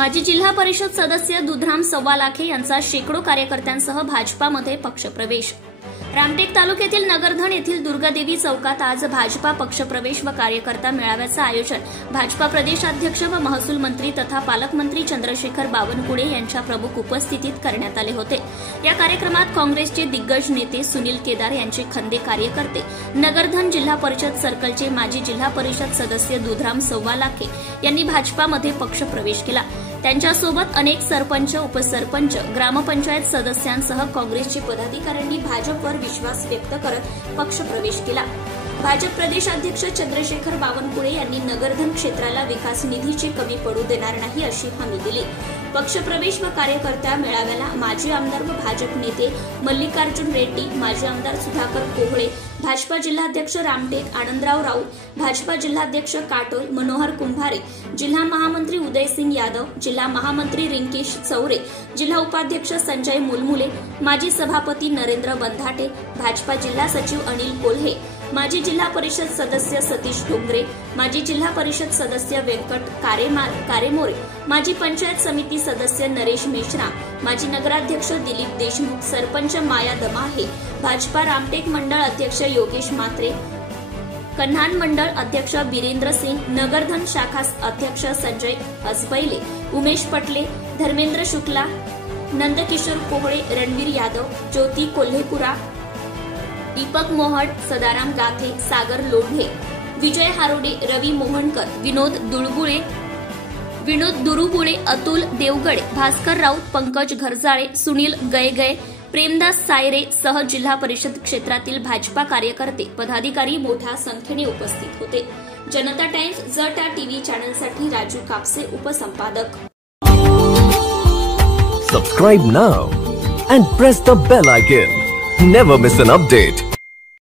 माजी जिल्हा परिषद सदस्य दुधराम सव्वालाखे यांचा शेकडो कार्यकर्त्यांसह भाजपामध्ये पक्षप्रवेश। रामटेक तालुक्यातील नगरधन येथील दुर्गादेवी चौकात आज भाजपा पक्षप्रवेश व कार्यकर्ता मेळाव्याचे आयोजन भाजपा प्रदेशाध्यक्ष व महसूल मंत्री तथा पालकमंत्री चंद्रशेखर बावनकुळे यांच्या प्रमुख उपस्थितीत करण्यात आले होते। या कार्यक्रमात काँग्रेसचे दिग्गज नेते सुनील केदार यांचे खंदे कार्यकर्ते, नगरधन जिल्हा परिषद सर्कलचे माजी जिल्हा परिषद सदस्य दुधराम सव्वालाखे यांनी भाजपामध्ये पक्षप्रवेश केला। त्यांच्यासोबत अनेक सरपंच, उपसरपंच, ग्रामपंचायत सदस्यांसह काँग्रेसचे पदाधिकाऱ्यांनी भाजपवर विश्वास व्यक्त करत पक्षप्रवेश केला। भाजप प्रदेशाध्यक्ष चंद्रशेखर बावनकुळे यांनी नगरधन क्षेत्राला विकास निधीची कमी पडू देणार नाही अशी हमी दिली। पक्षप्रवेश व कार्यकर्त्या मेळाव्याला माजी आमदार व भाजप नेते मल्लिकार्जुन रेड्डी, माजी आमदार सुधाकर कोहळे, भाजपा जिल्हाध्यक्ष रामटेक आनंदराव राऊत, भाजपा जिल्हाध्यक्ष काटोल मनोहर कुंभारे, जिल्हा महामंत्री उदयसिंग यादव, जिल्हा महामंत्री रिंकेश चौरे, जिल्हा उपाध्यक्ष संजय मुलमुले, माजी सभापती नरेंद्र बंधाटे, भाजपा जिल्हा सचिव अनिल कोल्हे, माजी जिल्हा परिषद सदस्य सतीश डोंगरे, माजी जिल्हा परिषद सदस्य व्यंकट कारेमोरे, माजी पंचायत समिती सदस्य नरेश मेश्राम, माजी नगराध्यक्ष दिलीप देशमुख, सरपंच माया दमाहे, भाजपा रामटेक मंडळ अध्यक्ष योगेश मात्रे, कन्हान मंडळ अध्यक्ष बिरेंद्र सिंग, नगरधन शाखा अध्यक्ष संजय असपैले, उमेश पटले, धर्मेंद्र शुक्ला, नंदकिशोर कोहळे, रणवीर यादव, ज्योती कोल्हेपुरा, दीपक मोहड, सदाराम गाथे, सागर लोढे, विजय हारोडे, रवी मोहनकर, विनोद दुरुबुळे, अतुल देवगडे, भास्कर राऊत, पंकज घरजाळे, सुनील गयगय, प्रेमदास सायरे सह जिल्हा परिषद क्षेत्रातील भाजपा कार्यकर्ते, पदाधिकारी मोठ्या संख्येने उपस्थित होते। जनता टाइम्स जटा टीव्ही चॅनलसाठी राजू कापसे उपसंपादक। Subscribe now and press the bell icon. Never miss an update.